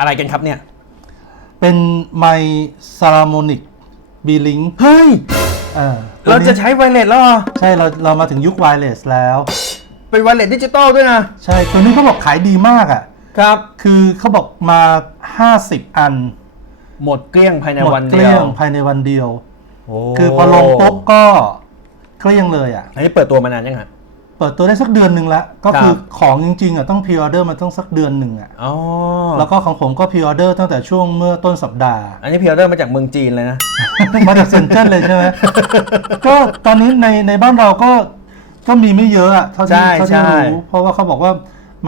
อะไรกันครับเนี่ย เป็นไมซารามอนิกบีลิงเฮ้ยเราจะใช้ไวเลสแล้วเหรอใช่เราเรามาถึงยุคไวเลสแล้ว เป็นไวเลสดิจิตอลด้วยนะ ใช่ตัวนี้เขาบอกขายดีมากอะ ครับ คือเขาบอกมา 50 อัน หมดเกลี้ยงภายในหมดวันเกเดีลี้ยยวงภายในวันเดียวโอ้คือพอลงปุ๊บก็เกลี้ยงเลยอะ อันนี้เปิดตัวมานานยังฮะ เปิดตัวได้สักเดือนหนึ่งละก็คือครับของจริงๆอะต้องพ r ออเดอร์มาต้องสักเดือนหนึ่งอะอ๋อแล้วก็ของผมก็พ r ออเดอร์ตั้งแต่ช่วงเมื่อต้นสัปดาห์ อันนี้พิออเดอร์มาจากเมืองจีนเลยนะ มาจากเซนเจิ้นเลยใช่ไหมก็ตอนนี้ในในบ้านเราก็ก็มีไม่เยอะอะเท่าใช่ที่เท่าที่ใช่รู้เพราะว่าเขาบอกว่า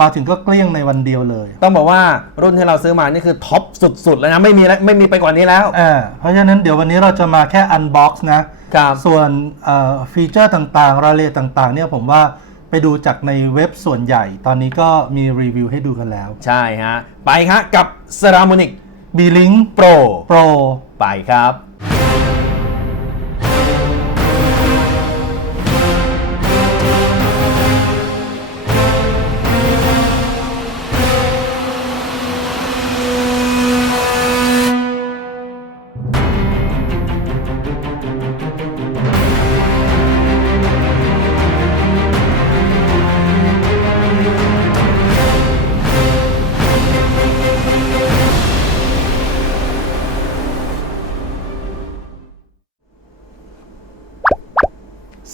มาถึงก็เกลี้ยงในวันเดียวเลย ต้องบอกว่ารุ่นที่เราซื้อมานี่คือท็อปสุดๆแล้วนะไม่มีแล้วไม่มีไปกว่านี้แล้วอ่าเพราะฉะนั้นเดี๋ยววันนี้เราจะมาแค่อันบ็อกซ์นะ ครับส่วนเอ่อฟีเจอร์ต่างๆ รายละเอียดต่างๆเนี่ยผมว่าไปดูจากในเว็บส่วนใหญ่ ตอนนี้ก็มีรีวิวให้ดูกันแล้ว ใช่ฮะ ไปฮะกับ Ceramic b l i n k Pro Pro ไปครับ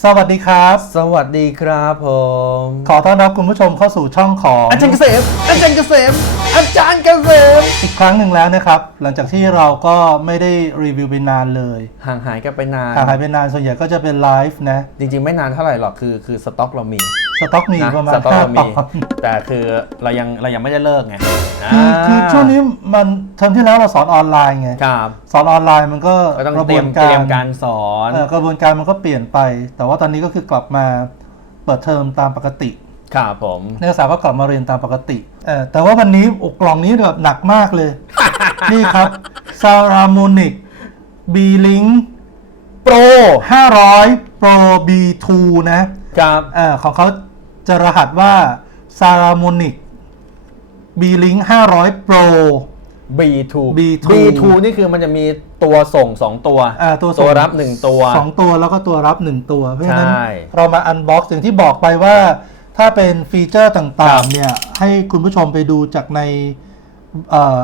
สวัสดีครับ สวัสดีครับผม ขอต้อนรับคุณผู้ชมเข้าสู่ช่องของอาจารย์เกษม อาจารย์เกษม อาจารย์เกษม อีกครั้งหนึ่งแล้วนะครับ หลังจากที่เราก็ไม่ได้รีวิวไปนานเลยห่างหายกันไปนาน ห่างหายไปนานส่วนใหญ่ก็จะเป็นไลฟ์นะ จริงๆ ไม่นานเท่าไหร่หรอกคือคือสต็อกเรามี สต็อกมีนะประมาณสต็อกห้าเราตมีอน แต่คือเรายังเรายังไม่ได้เลิกไงคือคืออ่าช่วงนี้มันเทอมที่แล้วเราสอนออนไลน์ไง ครับสอนออนไลน์มันก็ก็ต้องกระเตบรีวยนมกาเตรียรมการสอน เอ่อกระบวนการมันก็เปลี่ยนไป แต่ว่าตอนนี้ก็คือกลับมาเปิดเทอมตามปกติครับผม นักศึกษาก็กลับมาเรียนตามปกติเออแต่ว่าวันนี้อกกล่องนี้แบบหนักมากเลย นี่ครับ s a r a m o n i c B-Link โปร500 Pro B2 นะ ครับ เออของเขา จะรหัสว่า s a r a m o n i c B-Link 500 Pro B2 B2 B2 นี่คือมันจะมีตัวส่ง 2 ตัวอ่าตัวส่งตัวรับ 1 ตัวสองตัวแล้วก็ตัวรับ 1 ตัว เพราะฉะนั้นใช่เรามาอันบ็อกซ์อย่างที่บอกไปว่า ถ้าเป็นฟีเจอร์ต่างๆเนี่ยให้คุณผู้ชมไปดูจากในเอ่อ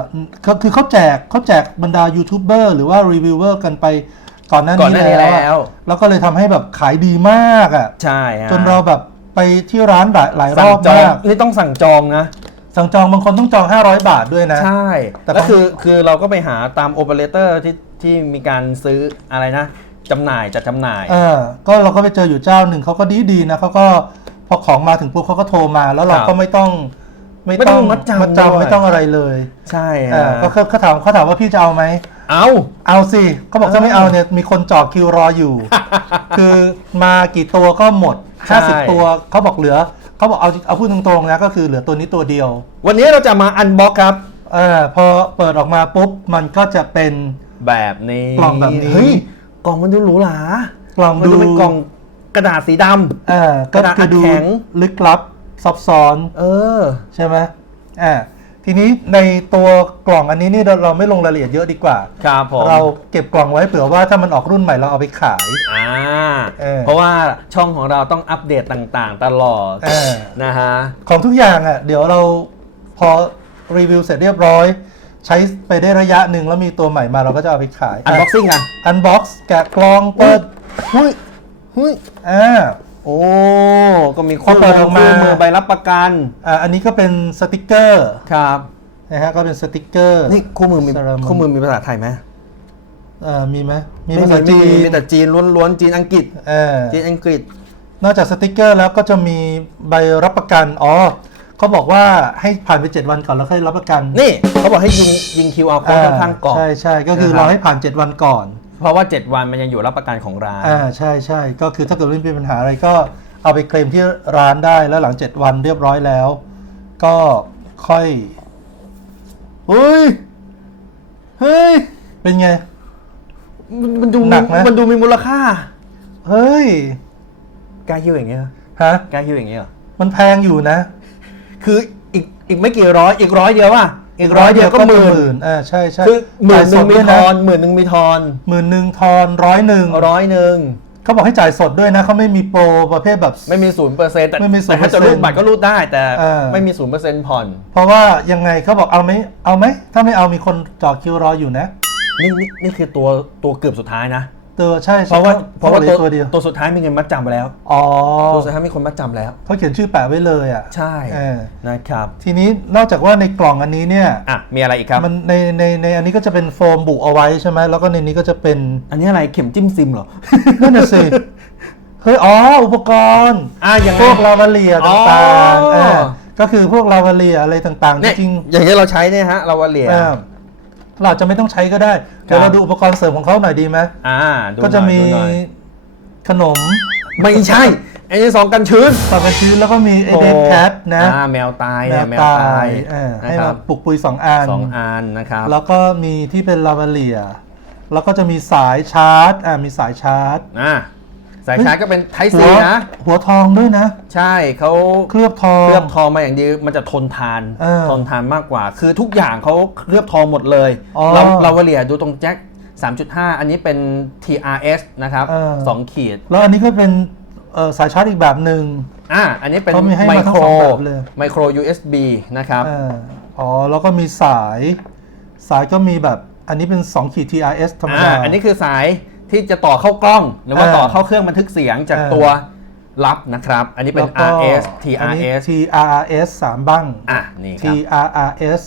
ก็คือเขาแจกเขาแจกบรรดายูทูบเบอร์หรือว่ารีวิวเวอร์กันไปก่อนหน้าก่อนนี้หน้านี้แล้วอะแล้ว แล้วก็เลยทำให้แบบขายดีมากอะใช่ฮะจนเราแบบ ไปที่ร้านหลายหลายรสั่งอบจองมากนี่ต้องสั่งจองนะ สั่งจองบางคนต้องจอง 500 บาทด้วยนะ ใช่แต่แล้วของคือคือเราก็ไปหาตามโอเปอเรเตอร์ที่ที่มีการซื้ออะไรนะจำหน่ายจัดจำหน่าย เออก็เราก็ไปเจออยู่เจ้าหนึ่งเขาก็ดีดีๆนะเขาก็พอของมาถึงปุ๊บเขาก็โทรมา แล้วเราครับก็ไม่ต้องไม่ไม่ต้องมัดจำมัดด้วย จำไม่ต้องอะไรเลยใช่เอฮะอก็เขาเขาถามเขาถามว่าพี่จะเอาไหม เอาเอาสิเขาบอกถ้าไม่เอาเนี่ยมีคนจอคิวรออยู่ คือมากี่ตัวก็หมด ใช่ 50 ตัวเขาบอกเหลือเขาบอกเอาเอาพูดตรงๆนะก็คือเหลือตัวนี้ตัวเดียว วันนี้เราจะมาอันบ็อกครับ เออพอเปิดออกมาปุ๊บมันก็จะเป็น แบบนี้กล่องแบบนี้ เฮ้ยกล่องมันดูหรูหรากล่องมันดูดูเป็นกล่องกระดาษสีดำ เออกก็ระดาษคือดูแข็ง ลึกลับซับซ้อน เออ ใช่ไหมอ่า ทีนี้ในตัวกล่องอันนี้นี่เราเราไม่ลงรายละเอียดเยอะดีกว่า ครับผม เราเก็บกล่องไว้เผื่อว่าถ้ามันออกรุ่นใหม่เราเอาไปขาย อ่า เออ เพราะว่าช่องของเราต้องอัปเดตต่างๆ ตลอดเออนะฮะ ของทุกอย่างอะเดี๋ยวเราพอรีวิวเสร็จเรียบร้อย ใช้ไปได้ระยะหนึ่งแล้วมีตัวใหม่มาเราก็จะเอาไปขาย อันบ็อกซิ่งกัน อันบ็อกซ์แกะกล่องเปิดเฮ้ยเฮ้ยอ่า โอ้ ก็มีพอเปิดออกมาคู่มือใบรับประกันอ่าอันนี้ก็เป็นสติกเกอร์ครับนะฮะก็เป็นสติกเกอร์นี่คู่มือมี Ceramic คู่มือมีภาษาไทยไหมเอ่อมีไหมมีไม่ภาษามีจีไม่มีนมีแต่จีนล้วนๆจีนอังกฤษเออจีนอังกฤษ นอกจากสติกเกอร์แล้วก็จะมีใบรับประกันอ๋อเขาบอกว่าให้ผ่านไป 7 วันก่อนแล้วค่อยรับประกัน นี่เขาบอกให้ยิงยิง QR โค้ดข้างๆกล่องใช่ใช่ก็คือนะครับเราให้ผ่าน 7 วันก่อนเพ ราะว่า 7 วันมันยังอยู่รับประกันของร้าน อ่าใช่ใช่ก็คือถ้าเกิดไม่มีปัญหาอะไรก็เอาไปเคลมที่ร้านได้แล้วหลัง 7 วันเรียบร้อยแล้ว ก็ค่อยเฮ้ยเฮ้ย เป็นไง มันมันดูหนักไหม มันดูมีมูลค่าเฮ้ยกล้าหิ้วอย่างเงี้ยเหรอฮะกล้าหิ้วอย่างเงี้ยเหรอมันแพงอยู่นะ คืออีกอีกไม่กี่ร้อยอีกร้อยเดียวว่ะ อีกร้อยเดียวก็หมื่นอ่าใช่ใช่คือหมื่นหนึ่งมีจ่ายสดด้วยทนะอนหมื่นหนึ่งมีทอนหมื่นหนึ่งทอนร้อยหนึ่งร้อยหนึ่งเขาบอกให้จ่ายสดด้วยนะเขาไม่มีโปรประเภทแบบ ไม่มีศูนย์เปอร์เซ็นต์แต่ไม่มีแต่ถ้าจะ0%รูดบัตรก็รูดได้แต่เออไม่มีศูนย์เปอร์เซ็นต์ผ่อน เพราะว่ายังไงเขาบอกเอาไหมเอาไหมถ้าไม่เอามีคนจ่อคิวรออยู่นะ นี่นี่นี่คือตัวตัวเกือบสุดท้ายนะ ตัวใช่เพราะว่าเพราะว่าหลืตัอวตัวเดียวตัวสุดท้ายมีเงินมัดจำไปแล้วอ๋อตัวสุดท้ายมีคนมัดจำแล้วเขาเขียนชื่อแปะไว้เลยอะใช่เออนะครับ ทีนี้นอกจากว่าในกล่องอันนี้เนี่ยอะมีอะไรอีกครับมันในในในอันนี้ก็จะเป็นโฟมบุเอาไว้ใช่ไหมแล้วก็ในนี้ก็จะเป็น อันนี้อะไรเข็มจิ้มซิมเหรอนั่นน่ะสิเฮ้ยอ๋ออุปกรณ์อะยังไงพวกลาวาเลียอ๋อต่างๆเออก็คือพวกลาวาเลียอะไรต่างๆเนี่ยจริงอย่างที่เราใช้เนี่ยฮะเราวาเลียๆ เออเราอาจจะไม่ต้องใช้ก็ได้เดี๋ยวเราดูอุปกรณ์เสริมของเขาหน่อยดีไหมอ่าดูก็จะหน่อยมีดูหน่อย ขนมไม่ใช่ไอ้นี่สองกันชื้นปลากระชื้นแล้วก็มีไอเดนแคทนะ อ่าแมวตายแมเนี่วยแมวตาตายยเออนะให้คมารับปลุกปุยสองอัน สองอันนะครับ แล้วก็มีที่เป็นลาวาเลีย แล้วก็จะมีสายชาร์จอ่ามีสายชาร์จ อ่า สายชาร์จก็เป็นไทหัซีวนะ หัวทองด้วยนะ ใช่เขาเคลือบทองเคลือบทองมาอย่างดีมันจะทนทานเออทนทานมากกว่า คือทุกอย่างเขาเคลือบทองหมดเลยอ๋อเราเราวาเลียดูตรงแจ็ค3.5 อันนี้เป็น TRS นะครับเออสองขีด แล้วอันนี้ก็เป็นเอ่อสายชาร์จอีกแบบหนึ่งอ่าอันนี้เป็นเขามีให้ไมมาทั้โคงรสองแบบเลยไมโคร USB นะครับเอออ๋อ แล้วก็มีสาย สายก็มีแบบ อันนี้เป็น 2 ขีด TRS ธรรมอ่าดา อันนี้คือสาย ที่จะต่อเข้ากล้อง หรือว่าเออต่อเข้าเครื่องบันทึกเสียงจากเออตัวรับนะครับ อันนี้เป็นแล้วก็ RS อันนี้ TRS TRS 3บ้างอะนี่ครับ TRS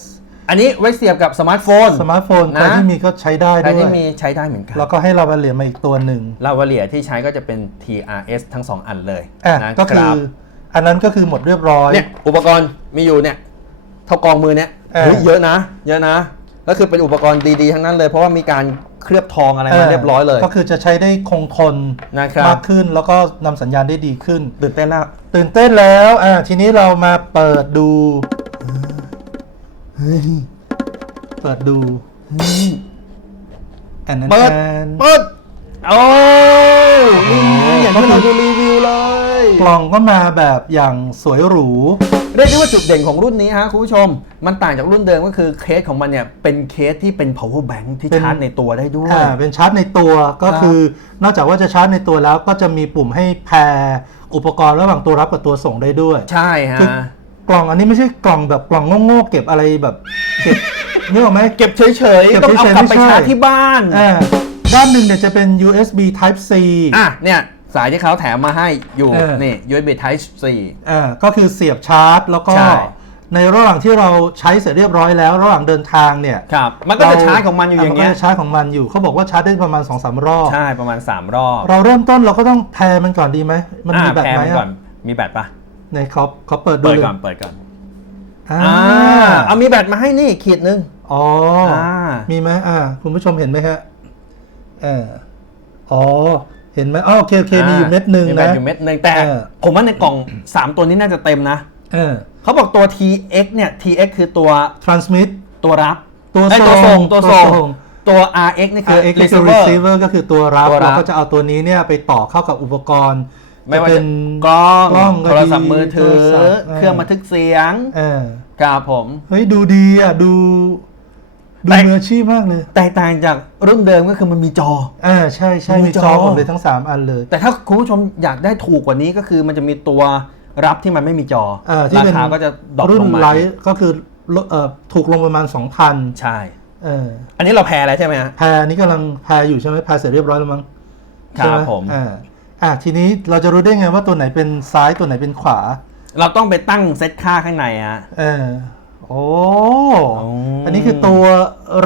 อันนี้ไว้เสียบกับสมาร์ทโฟน สมาร์ทโฟนนะใครที่มีก็ใช้ได้ใครด้วที่ยมีใช้ได้เหมือนกัน แล้วก็ให้เราเหรียญมาอีกตัวหนึ่งลาวาเลียที่ใช้ก็จะเป็น TRS ทั้ง 2 อันเลยอะนะก็คือรับอันนั้นก็คือหมดเรียบร้อยเนี่ยอุปกรณ์มีอยู่เนี่ยเท่ากองมือเนี่ยเออเฮ้ยเยอะนะ เยอะนะ แล้วคือเป็นอุปกรณ์ดีๆ ทั้งนั้นเลย เพราะว่ามีการ เคลือบทองอะไรมาเรียบร้อยเลย ก็คือจะใช้ได้คงทนนะครับมากขึ้นแล้วก็นำสัญญาณได้ดีขึ้น ตื่นเต้นแล้วตื่นเต้นแล้วอ่าทีนี้เรามาเปิดดูเฮ้ยเปิดดูแอนแอนเปิดแอนเปิดโอ้ยนี่ไงอย่างที่เราดูรีวิวเลย กล่องก็มาแบบอย่างสวยหรู เรียกได้ว่าจุดเด่นของรุ่นนี้ฮะคุณผู้ชม มันต่างจากรุ่นเดิมก็คือเคสของมันเนี่ยเป็นเคสที่เป็น power bank ที่เป็น ชาร์จในตัวได้ด้วย อ่าเป็นชาร์จในตัวก็ครับคือนอกจากว่าจะชาร์จในตัวแล้วก็จะมีปุ่มให้แพรอุปกรณ์ระหว่างตัวรับกับตัวส่งได้ด้วย ใช่ฮะ คือกล่องอันนี้ไม่ใช่กล่องแบบกล่องโง่ๆเก็บอะไรแบบเก็บนึกออกไหม เก็บเฉยเก็บๆต้องเอาเฉยๆกลับไปไม่ใช่ ชาร์จที่บ้าน อ่าด้านหนึ่งเนี่ยจะเป็น USB Type C อะเนี่ย สายที่เขาแถมมาให้อยู่เออ นี่ USB Type C อ่าก็คือเสียบชาร์จ แล้วก็ใช่ ในระหว่างที่เราใช้เสร็จเรียบร้อยแล้ว ระหว่างเดินทางเนี่ยครับ มันก็จะชาร์จของมันอยู่อย่างเงี้เงี้ยยชาร์จของมันอยู่เขาบอกว่าชาร์จได้ประมาณ2อสรอบ ใช่ประมาณ 3 รอบเราเริ่มต้นเราก็ต้องแพรมันก่อนดีไหม มันมีอะแบบแพรไหมมันก่อนอะมีแบตปะในเขาเขาเปิดดูเปิดเลยก่อนเปิดก่อนอ่าอ่าเอามีแบตมาให้นี่ขีดนึงอ๋ออามีไหมอ่า คุณผู้ชมเห็นไหมฮะเอออ๋อ เห็นไหมอ๋อโอเคโอเคมีอยู่เม็ดหนึ่งมีแบนะตอยู่เม็ดหนึ่งแต่ เออ ผมว่าในกล่อง 3 ตัวนี้น่าจะเต็มนะ เออ เขาบอกตัว TX เนี่ย TX คือตัว transmit ตัวรับตัวเอ้ยส่ตัวงส่งตัวส่งตัวส่ง ตัว RX นี่คือ RX ก็คือ receiver receiver ก็คือตัวรับตัวรับ เราก็จะเอาตัวนี้เนี่ยไปต่อเข้ากับอุปกรณ์ไม่ว่าเป็จะนกล้องกล้องก็โทรศัพท์มือถือ โทรศัพท์เออ เครื่องบันทึกเสียงเออ ครับผม เฮ้ยดูดีอะดู ดูแต่มืออาชีพมากเลยแตกต่างจากรุ่นเดิมก็คือมันมีจออ่าใช่ใช่มีมีจอจอหมดเลยทั้ง 3 อันเลย แต่ถ้าคุณผู้ชมอยากได้ถูกกว่านี้ก็คือมันจะมีตัวรับที่มันไม่มีจออ่าที่ราเป็นคาก็จะดรอปรุ่ลนงมาไลท์ก็คือลดเอ่อถูกลงประมาณ 2,000 ใช่เอออันนี้เราแพ้แล้วใช่ไหมฮะแพรนี้กำลังแพรอยู่ใช่ไหมแพรเสร็จเรียบร้อยแล้วมั้งครับใช่ไหผมอ่าอ่าทีนี้เราจะรู้ได้ไงว่าตัวไหนเป็นซ้ายตัวไหนเป็นขวา เราต้องไปตั้งเซตค่าข้างในฮะเออ โอ้อ๋ออัอันนี้คือตัว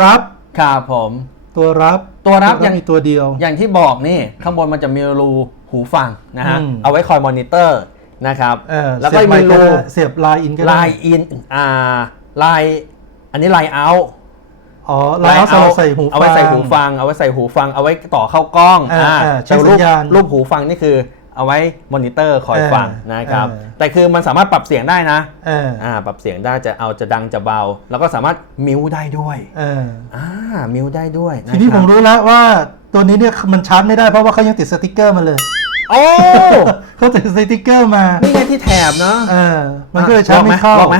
รับครับผม ตัวรับตัวรับยังมีตัวเดียว อย่างที่บอกนี่ข้างบนมันจะมีรูหูฟังนะฮะอืมเอาไว้คอยมอนิเตอร์นะครับเออแล้วก็เสียบไมีรูได้เสียบไลน์อินก็ได้ไลน์อินอ่าไลน์อันนี้ไลน์เอาอ๋อไลน์เอาสำหรับใส่หูฟังเอาไว้ใส่หูฟัง เอาไว้ใส่หูฟัง เอาไว้ต่อเข้ากล้องอ่าอ่าใช้แต่รูปสัญญาณรูปหูฟังนี่คือ เอาไว้มอนิเตอร์คอยเออฟังนะครับเออแต่คือมันสามารถปรับเสียงได้นะเอออ่าปรับเสียงได้จะเอาจะดังจะเบา แล้วก็สามารถมิวได้ด้วยเอออ่ามิวได้ด้วยะทีนี้คผรับมรู้แล้วว่าตัวนี้เนี่ยมันชาร์จไม่ได้เพราะว่าเขายังติดสติกเกอร์มาเลยโอ้เขาติดสติกเกอร์มานี่ไงที่แถบเนาะเออมันก็เลยชาร์จไม่เข้าลองไหม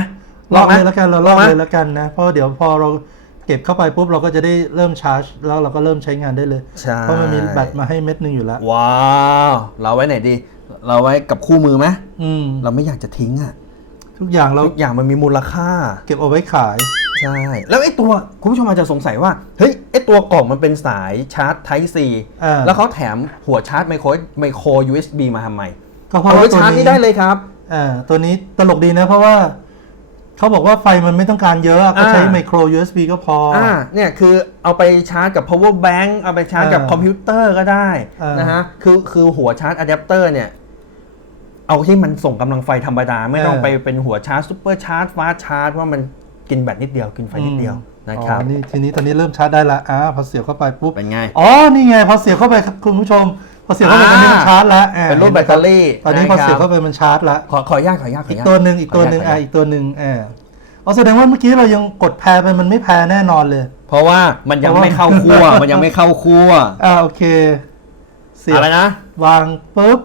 ลอกไหมเลยแล้วกันเราลอกลอกไหมเลยแล้วกันนะเพราะเดี๋ยวพอเรา เก็บเข้าไปปุ๊บเราก็จะได้เริ่มชาร์จ แล้วเราก็เริ่มใช้งานได้เลย ใช่ เพราะมันมีแบตมาให้เม็ดหนึงอยู่แล้ว ว้าว เราไว้ไหนดี เราไว้กับคู่มือไหมอืม เราไม่อยากจะทิ้งอะทุกอย่างเราทุกอย่างมันมีมูลค่า เก็บเอาไว้ขาย ใช่ แล้วไอ้ตัวคุณผู้ชมอาจจะสงสัยว่า เฮ้ยไอ้ตัวกล่องมันเป็นสายชาร์จ Type C อ่า แล้วเขาแถมหัวชาร์จไมโครไมโคร USB มาทำไมก็เพราะเอาว่าไว้ตัวชาร์จนี้นี่ได้เลยครับ อ่าตัวนี้ตลกดีนะเพราะว่า เขาบอกว่าไฟมันไม่ต้องการเยอะอะก็ใช้อ่าไมโคร USB ก็พอออ่าเนี่ยคือเอาไปชาร์จกับ power bank เอาไปชาร์จกับอ่าคอมพิวเตอร์ก็ได้อ่านนะฮะคือคือหัวชาร์จอะแดปเตอร์เนี่ยเอาที่มันส่งกำลังไฟธรรมดา ไม่ต้องไปเป็นหัวชาร์จซูเปอร์ชาร์จฟาสชาร์จว่ามันกินแบตนิดเดียวกินไฟนิดเดียวนะครับอ๋อนี่ทีนี้ตอนนี้เริ่มชาร์จได้ละอ่าพอเสียบเข้าไปปุ๊บเป็นไงอ๋อนี่ไงพอเสียบเข้าไปครับคุณผู้ชม พอเสียบเข้าไปอ่าตอนนี้มันชาร์จแล้วอ่าเป็นรูปแบตเตอรี่ตอนนี้พอนะครับเสียบเข้าไปมันชาร์จแล้วขอขออนุญาตขออนุญาตขอออีนุกญาตตัวหนึ่งอีกตัวหนึ่งขออ่าอนุญาตอีกตัวหนึ่งอ่าอ๋อแสดงว่าเมื่อกี้เรายังกดแพรไปมันไม่แพรแน่นอนเลย เพราะว่ามันยังเพราะว่าไม่เข้าคั่วมันยังไม่เข้าคั่วอ่าโอเคเสียบอะไรนะ วางปุ๊บ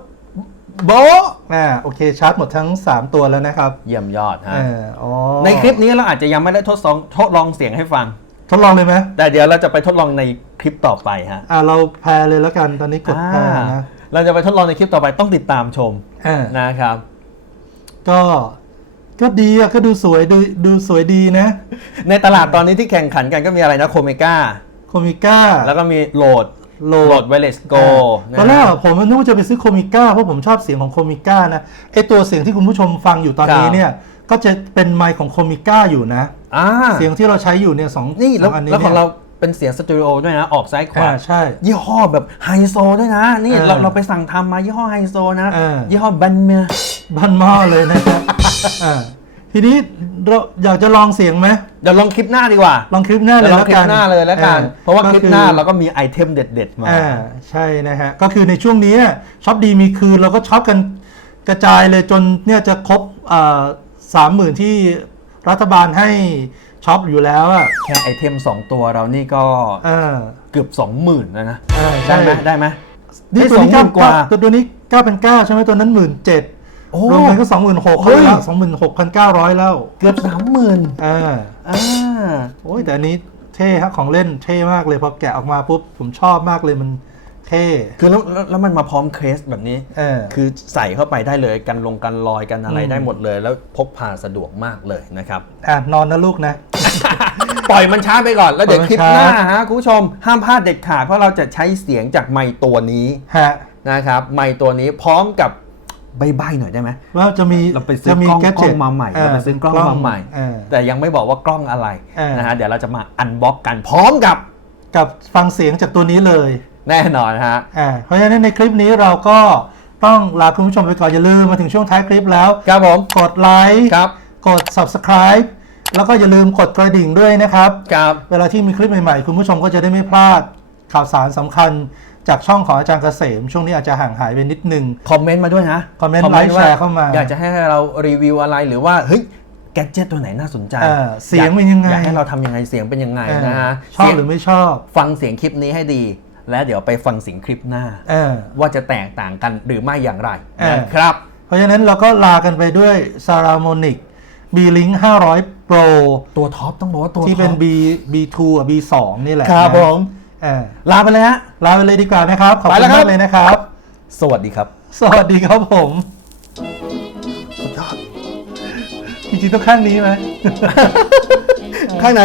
โบ๊ะอ่าโอเคชาร์จหมดทั้ง 3 ตัวแล้วนะครับ เยี่ยมยอดฮะอ่าอ๋อในคลิปนี้เราอาจจะยังไม่ได้ทดลองทดลองเสียงให้ฟัง ทดลองเลยไหมแต่เดี๋ยวเราจะไปทดลองในคลิปต่อไปฮะอ่าเราแพรเลยแล้วกันตอนนี้กดแพรอ่านะเราจะไปทดลองในคลิปต่อไปต้องติดตามชมอ่านะครับ ก็ก็ดีอะก็ดูสวยดูดูสวยดีนะ ในตลาดตอนนี้ที่แข่งขันกันก็มีอะไรนะโคเมกาโคมิก้าแล้วก็มีโหลดโหลโหลดดไวเลสโกตอนแรกอะผมนึกว่าจะไปซื้อโคมิก้าเพราะผมชอบเสียงของโคมิก้านะไอตัวเสียงที่คุณผู้ชมฟังอยู่ตอนนี้เนี่ย ก็จะเป็นไมค์ของโคมิก้าอยู่นะ อ่าเสียงที่เราใช้อยู่เนี่ยสองนี่แล้วสองอันนี้แล้วของนี่ยเราเป็นเสียงสตูดิโอด้วยนะ ออกซ้ายขวาอ่าใช่ยี่ห้อแบบไฮโซด้วยนะ นี่เออเราเราไปสั่งทำมายี่ห้อไฮโซนะ เออ ยี่ห้อบันเมียบ้านหม้อเลยนะครับอ่าทีนี้เราอยากจะลองเสียงไหมเดี๋ยวลองคลิปหน้าดีกว่าลองคลิปหน้าเลเดี๋ยยวลองแล้วคลิกัปนหน้าเลยแล้วกันอ่เพราะว่าคลิปหน้าก็อเราก็มีไอเทมเด็ด ๆ มา อ่าใช่นะฮะก็คือในช่วงนี้ช็อปดีมีคืนเราก็ช็อปกันกระจายเลยจนเนี่ยจะครบ สามหมื่นที่รัฐบาลให้ช็อปอยู่แล้วอะแค่ไอเทม 2 ตัวเรานี่ก็อ่าเกือบ 20,000แล้วนะอ่าได้ใช่ไหมได้ไหม นี่ได้ตัวนี้สองหมื่นกว่าตัวตัวนี้เก้าพันเก้าใช่ไหมตัวนั้นหมื่นเจ็ดโอ้รวมกันก็สองหมื่นหกเฮ้ย แล้วสองหมื่นหกพันเก้าร้อยแล้วเกือบ 30,000อ่าอ่าโอ้ยแต่อันนี้เท่ฮะของเล่นเท่มากเลยพอแกะออกมาปุ๊บผมชอบมากเลยมัน เท่คือแล้วแล้วแล้วมันมาพร้อมเคสแบบนี้เออคือใส่เข้าไปได้เลยกันลงกันรอยกันอะไรอืมได้หมดเลย แล้วพกพาสะดวกมากเลยนะครับอะนอนนะลูกนะ ปล่อยมันช้าไปก่อน แล้วเดี๋ยวปล่อยมันคลิปหน้าช้าฮะคุณผู้ชมห้ามพลาดเด็ดขาดเพราะเราจะใช้เสียงจากไมค์ตัวนี้ฮะนะครับไมค์ตัวนี้พร้อมกับใบๆหน่อยได้ไหมว่าจะมีเราไปซื้อจะมีกล้องแกกล้จิองมาใหม่เราไปซื้อกล้องมาใหม่เออแต่ยังไม่บอกว่ากล้องอะไรเออนะฮะเดี๋ยวเราจะมาอันบ็อกกันพร้อมกับ กับฟังเสียงจากตัวนี้เลย แน่นอนฮะอ่าเพราะฉะนั้นในคลิปนี้เราก็ต้องลาคุณผู้ชมไปก่อนอย่าลืมมาถึงช่วงท้ายคลิปแล้วครับผมกดไลค์ครับกด subscribe แล้วก็อย่าลืมกดกระดิ่งด้วยนะครับครับเวลาที่มีคลิปใหม่ๆ คุณผู้ชมก็จะได้ไม่พลาดข่าวสารสำคัญจากช่องของอาจารย์เกษม ช่วงนี้อาจจะห่างหายไปนิดนึงคอมเมนต์มาด้วยนะคอมเมนต์ไลค์ว่แชร์เข้ามา อยากจะให้เรารีวิวอะไรหรือว่าเฮ้ยแกดเจิตตัวไหนน่าสนใจเออเสียงเป็นยังไงอยากให้เราทำยังไงเสียงเป็นยังไงเออนะฮะชอบเสียงหรือไม่ชอบ ฟังเสียงคลิปนี้ให้ดี และเดี๋ยวไปฟังเสียงคลิปหน้าเออว่าจะแตกต่างกันหรือไม่อย่างไรเออนะครับ เพราะฉะนั้นเราก็ลากันไปด้วย s a r a m o n i c B-Link 500 Pro ตัวท็อปต้องบอกว่าตัวที่เป็นท็อป B B2 อะ B2 นี่แหละครับนะผมเออลาไปเลยฮะลาไปเลยดีกว่านะครับ ขอบไปคุณแล้วครับมากเลยนะครับ สวัสดีครับ สวัสดีครับผมจริงๆต้องข้างนี้ไหมข้างไหน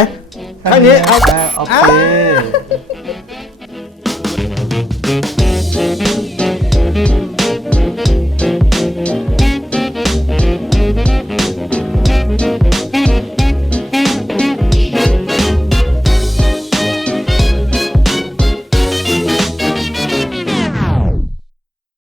ข้างนี้ เอาอะโอเคอ่า